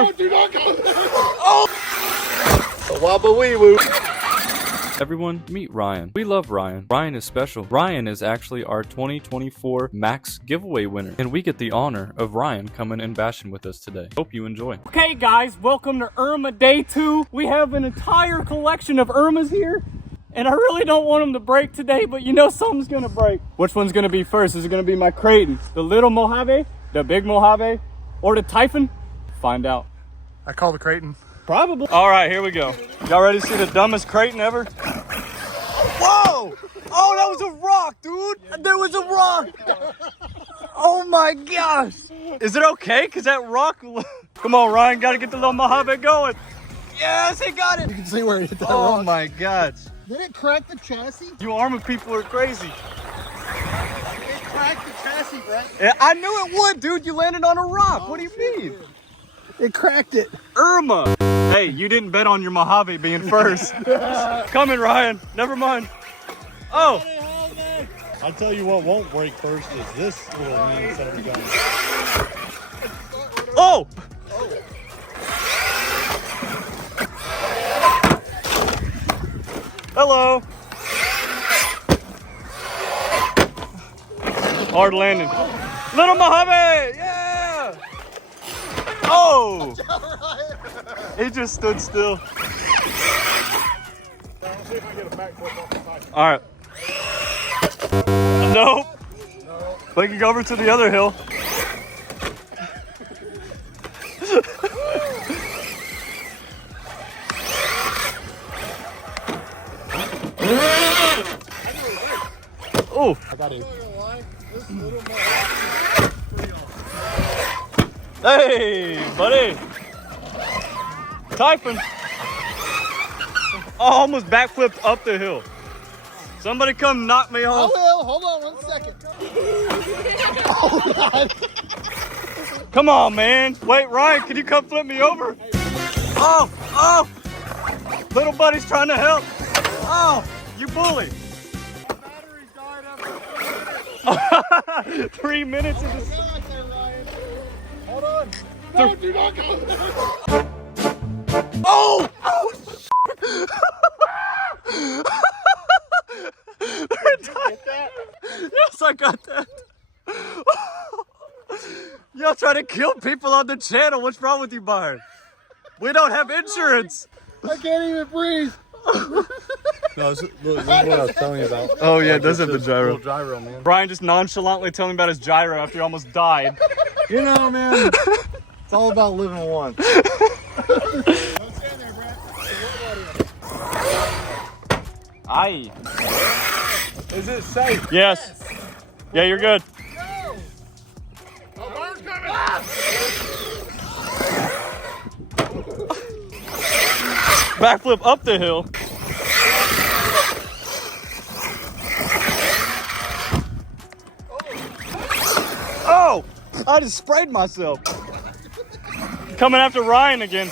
No, do not go there. Oh! Wabba wee woo. Everyone, meet Ryan. We love Ryan. Ryan is special. Ryan is actually our 2024 Max giveaway winner, and we get the honor of Ryan coming and bashing with us today. Hope you enjoy. Okay guys, welcome to Errrma Day 2. We have an entire collection of Errrmas here, and I really don't want them to break today, but you know something's gonna break. Which one's gonna be first? Is it gonna be my Kraton, the little Mojave, the big Mojave, or the Typhon? Find out. I call the Kraton. Probably. All right, here we go. Y'all ready to see the dumbest Kraton ever? Whoa! Oh, that was a rock, dude! There was a rock! Oh my gosh! Is it okay? Cause that rock... Come on, Ryan, gotta get the little Mojave going. Yes, he got it! You can see where it hit that Oh rock. my gosh. Did it crack the chassis? You Arrma people are crazy. It cracked the chassis, Brett. Yeah, I knew it would, dude. You landed on a rock. What do you mean? It cracked it. Errrma. Hey, you didn't bet on your Mojave being first. Coming, Ryan. Never mind. Oh. I'll tell you what won't break first is this little mean son of a gun. Oh. Hello. Hard landing. Little Mojave. Yeah. Oh. He just stood still. All right. Nope. But you go over to the other hill. Oh. I got it. Hey, buddy. Typhon. Oh, almost backflipped up the hill. Somebody come knock me I off. will. Hold on 1 second. Oh, God. Come on, man. Wait, Ryan, can you come flip me over? Oh, oh. Little buddy's trying to help. Oh, you bully. My battery died after 3 minutes. 3 minutes of this. Hold on. No, do not go there. Oh! Oh, yes, I got that. Y'all trying to kill people on the channel. What's wrong with you, Byron? We don't have insurance. I can't even breathe. No, this is what I was telling you about. Oh, yeah, it does have the gyro. Little gyro, man. Brian just nonchalantly telling me about his gyro after he almost died. You know, man, it's all about living once. Don't stand there, Brett. Aye. Is it safe? Yes. Yeah, you're good. No. Oh, Byron's coming. Backflip up the hill. Oh, I just sprayed myself. Coming after Ryan again.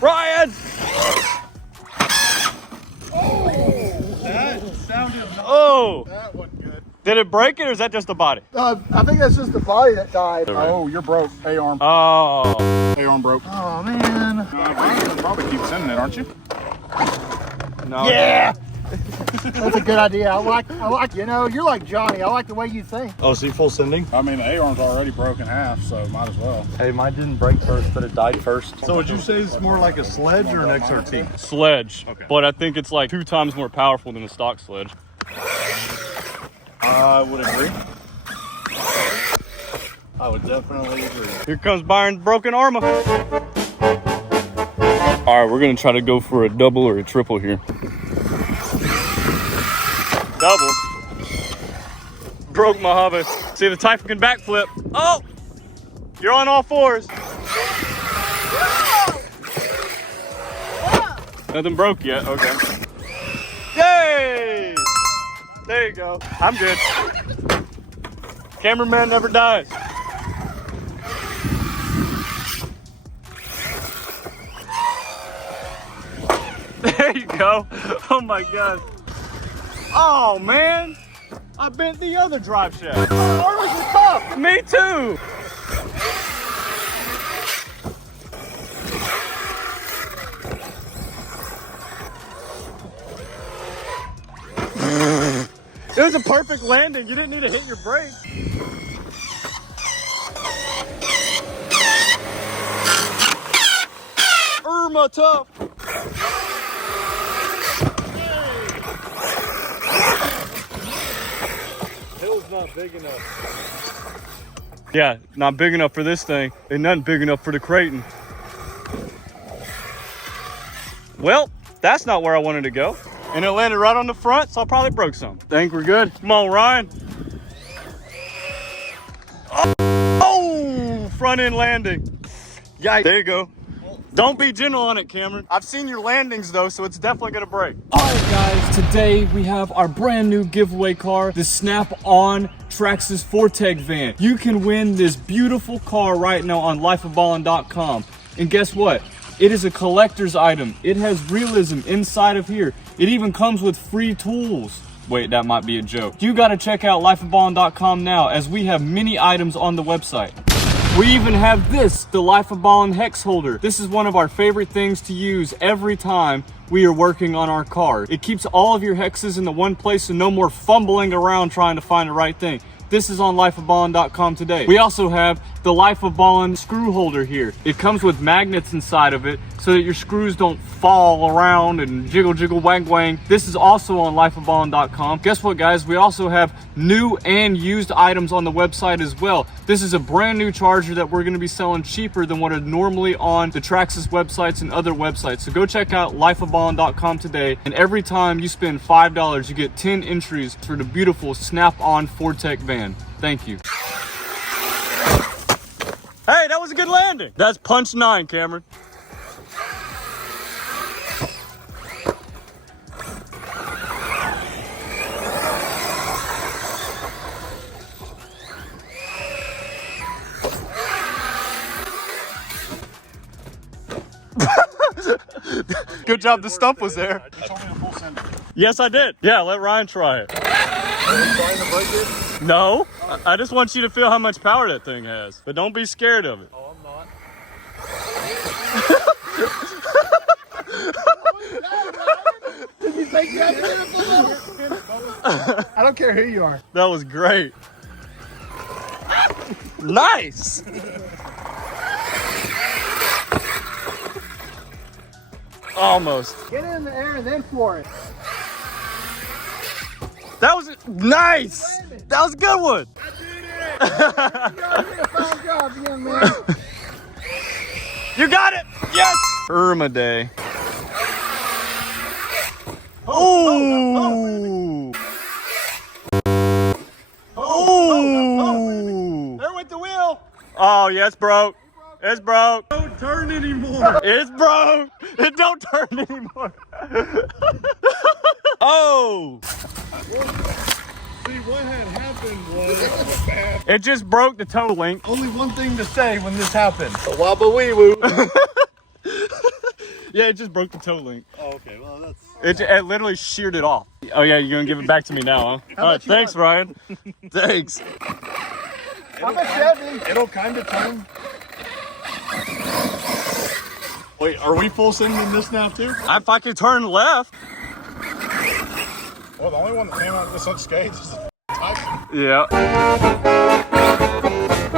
Ryan! That sounded Oh! That wasn't good. Did it break it or is that just the body? I think that's just the body that died. Oh, you're broke. A-arm. Oh. A-arm broke. Oh, man. You'll probably keep sending it, aren't you? No. Yeah! That's a good idea. I like, you know, you're like Johnny. I like the way you think. Oh, see, full sending? I mean, the A-arm's already broken half, so might as well. Hey, mine didn't break first, but it died first. So would you say it's more like a sledge or an XRT? Sledge. Okay. But I think it's like 2 times more powerful than a stock sledge. I would agree. I would definitely agree. Here comes Byron's broken Arrma. All right, we're gonna try to go for a double or a triple here. Double. Broke Mojave. See, the Typhon can backflip. Oh! You're on all fours. Nothing broke yet. Okay. Yay! There you go. I'm good. Cameraman never dies. There you go. Oh my God. Oh man. I bent the other drive shaft. Arrmas are tough. Me too. It was a perfect landing. You didn't need to hit your brakes. Errrma tough. Hill's not big enough. Yeah, not big enough for this thing. Ain't nothing big enough for the Kraton. Well, that's not where I wanted to go. And it landed right on the front, so I probably broke some. Think we're good? Come on, Ryan. Oh, front end landing. Yikes. There you go. Don't be gentle on it, Cameron. I've seen your landings though, so it's definitely gonna break. All right, guys, today we have our brand new giveaway car, the Snap-on Traxxas Fortec van. You can win this beautiful car right now on lifeofballin.com. And guess what? It is a collector's item. It has realism inside of here. It even comes with free tools. Wait, that might be a joke. You gotta check out lifeofballin.com now, as we have many items on the website. We even have this, the Life of Ballin hex holder. This is one of our favorite things to use every time we are working on our car. It keeps all of your hexes in the one place, so no more fumbling around trying to find the right thing. This is on lifeofballin.com today. We also have the Life of Ballin screw holder here. It comes with magnets inside of it so that your screws don't fall around and jiggle, jiggle, wang, wang. This is also on lifeofballin.com. Guess what, guys? We also have new and used items on the website as well. This is a brand new charger that we're gonna be selling cheaper than what are normally on the Traxxas websites and other websites. So go check out lifeofballin.com today. And every time you spend $5, you get 10 entries for the beautiful Snap-on Fortec van. Thank you. Hey, that was a good landing. That's punch 9, Cameron. Good job, the stump was there. You told me to full send it. Yes, I did. Yeah, let Ryan try it. Are you trying to break it? No, I just want you to feel how much power that thing has. But don't be scared of it. Oh, I'm not. Did you think that? I don't care who you are. That was great. Nice. Almost. Get it in the air and then floor it. That was nice. That was a good one. I did it! You did a fine job, young man. You got it. Yes. Errrma day. Oh. Oh. There went the wheel. Oh, yeah, it's broke. It's broke. Don't turn anymore. It's broke. It don't turn anymore. Oh. See, what had happened was It just broke the toe link. only one thing to say when this happened. Wabba wee woo. Yeah, it just broke the toe link. Oh, okay, well, that's... It literally sheared it off. Oh, yeah, you're going to give it back to me now, huh? All right, thanks, Ryan. Thanks. I'm a Chevy. It'll kind of turn. Wait, are we full sending this now, too? If I could turn left. Well, the only one that came out this unscathed is the Tyson. Yeah.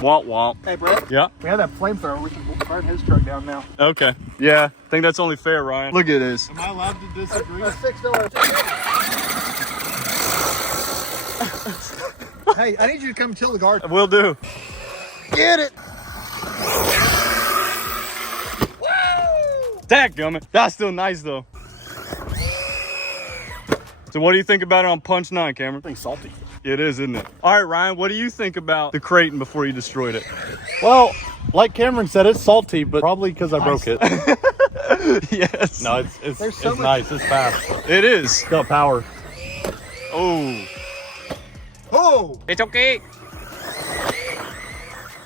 Womp womp. Hey, Brett. Yeah. We have that flamethrower. We can burn his truck down now. Okay. Yeah, I think that's only fair, Ryan. Look at this. Am I allowed to disagree? That's $6. Hey, I need you to come till the garden. Will do. Get it. Dadgummit. That's still nice, though. So what do you think about it on punch 9, Cameron? I think salty. It is, isn't it? All right, Ryan, what do you think about the Kraton before you destroyed it? Well, like Cameron said, it's salty, but probably because I broke it. Yes. No, it's so much- nice. It's fast. It is. It's got power. Oh. Oh, It's okay.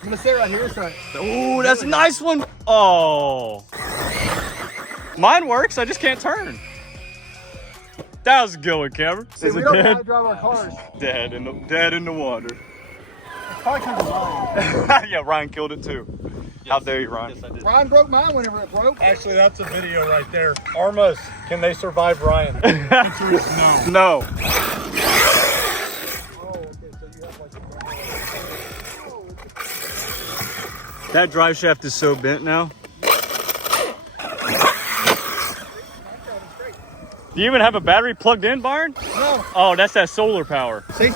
I'm gonna stay right here. So Oh, that's a nice one. Oh. Mine works, I just can't turn. That was a good one, Cameron. See, Is we it don't know how dead? to drive our cars. Dead in the water. Probably because of Ryan. Yeah, Ryan killed it too. How dare you, Ryan? Yes, I did. Ryan broke mine whenever it broke. Actually, that's a video right there. Arrmas, can they survive Ryan? Answer is no. No. That drive shaft is so bent now. Do you even have a battery plugged in, Byron? No. Oh, that's that solar power. See?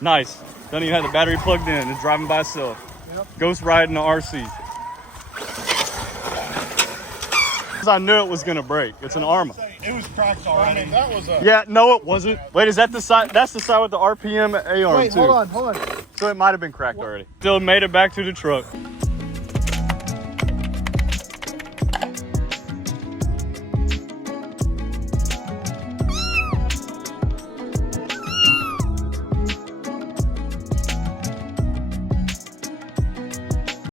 Nice. Don't even have the battery plugged in. It's driving by itself. Yep. Ghost riding the RC. I knew it was gonna break. It's an Arrma. It was cracked already. That was a... Yeah, no, it wasn't. Wait, is that the side? That's the side with the RPM AR Wait, too. hold on. So it might have been cracked already. Still made it back to the truck.